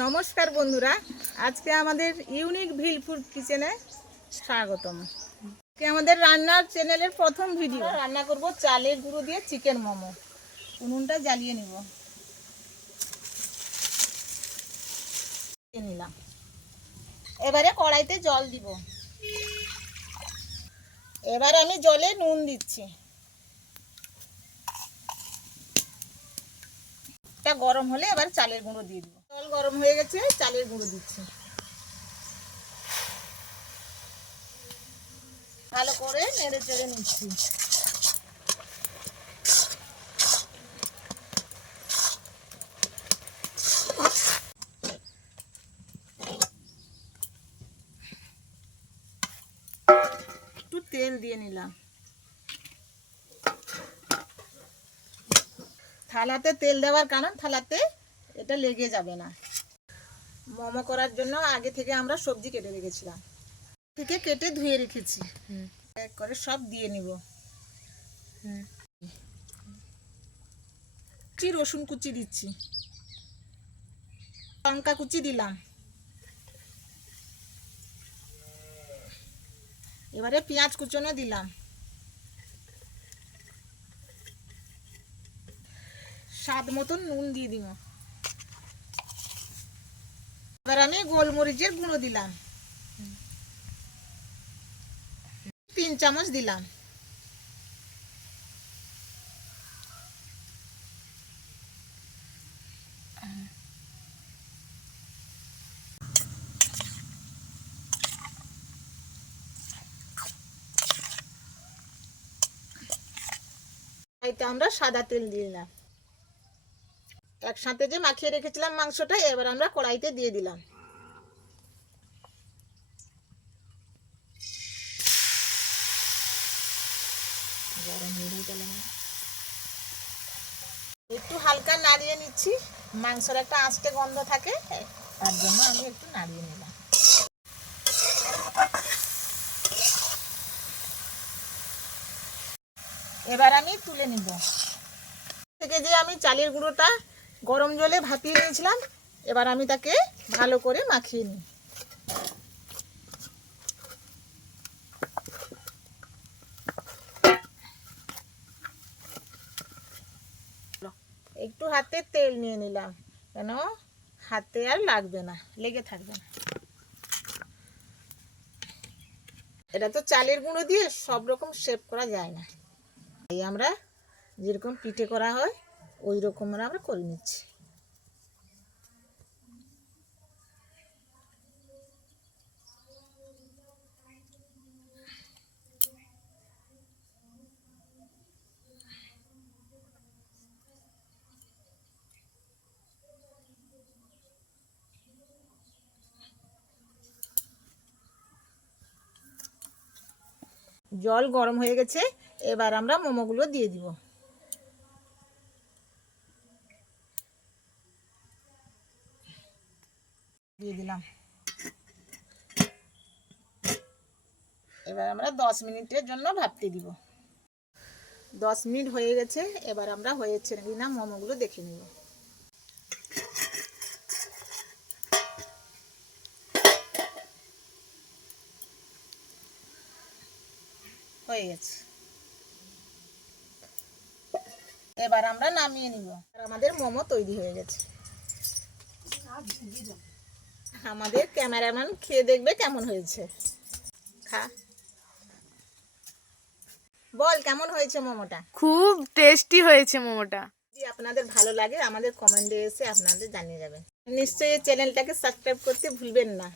নমস্কার বন্ধুরা, আজকে আমাদের ইউনিক ভিল ফুড কিচেনে স্বাগতম। আজকে আমাদের রান্নার চ্যানেলের প্রথম ভিডিও। রান্না করব চালের গুঁড়ো দিয়ে চিকেন মোমো। উনুনটা জ্বালিয়ে নিলাম। এবারে কড়াইতে জল দিব। এবার আমি জলে নুন দিচ্ছি। এটা গরম হলে এবার চালের গুঁড়ো দিয়ে দিব। জল গরম হয়ে গেছে, চালের গুঁড়ো দিচ্ছি। ভালো করে নেড়ে চেড়ে নিচ্ছি। একটু তেল দিয়ে নিলাম। থালাতে তেল দেওয়ার কারণ থালাতে এটা লেগে যাবে না। মোমো করার জন্য আগে থেকে আমরা সবজি কেটে রেখেছিলাম, থেকে কেটে ধুয়ে রেখেছি। এক করে সব দিয়ে নিব। রসুন কুচি দিচ্ছি, লঙ্কা কুচি দিলাম। এবারে পেঁয়াজ কুচনো দিলাম। স্বাদ মতন নুন দিয়ে দিব। এবার আমি গোলমরিচের গুঁড়ো দিলাম, 3 চামচ দিলাম। এতে আমরা সাদা তেল দিলাম। একসাথে যে মাখিয়ে রেখেছিলাম মাংসটা, এবার আমরা কড়াইতে দিয়ে দিলাম। একটু হালকা নাড়িয়ে নিচ্ছি। মাংসের একটা আঁচটে গন্ধ থাকে, তার জন্য আমি একটু নাড়িয়ে নিলাম। এবার আমি তুলে নিব। থেকে যে আমি চালের গুঁড়োটা গরম জলে ভাপিয়ে নিয়েছিলাম, এবার আমি তাকে ভালো করে মাখিয়ে নিই। একটু হাতে তেল নিয়ে নিলাম, কেন হাতে আর লাগবে না, লেগে থাকবে না। এটা তো চালের গুঁড়ো দিয়ে সব রকম শেপ করা যায় না, তাই আমরা যেরকম পিঠে করা হয় ওই রকম আমরা করে নিচ্ছি। জল গরম হয়ে গেছে, এবার আমরা মোমোগুলো দিয়ে দিব। দিয়ে দিলাম। এবার আমরা 10 মিনিটের জন্য ভাপতে দিব। 10 মিনিট হয়ে গেছে, এবার আমরা হয়েছে না মোমোগুলো দেখে নিব। হয়ে গেছে, এবার আমরা নামিয়ে নিব। আমাদের মোমো তৈরি হয়ে গেছে। আমাদের ক্যামেরাম্যান খেয়ে দেখবে কেমন হয়েছে। খা, বল কেমন হয়েছে মোমোটা। খুব টেস্টি হয়েছে মোমোটা। যদি আপনাদের ভালো লাগে আমাদের কমেন্টে এসে আপনাদের জানিয়ে যাবেন। নিশ্চয়ই চ্যানেলটাকে সাবস্ক্রাইব করতে ভুলবেন না।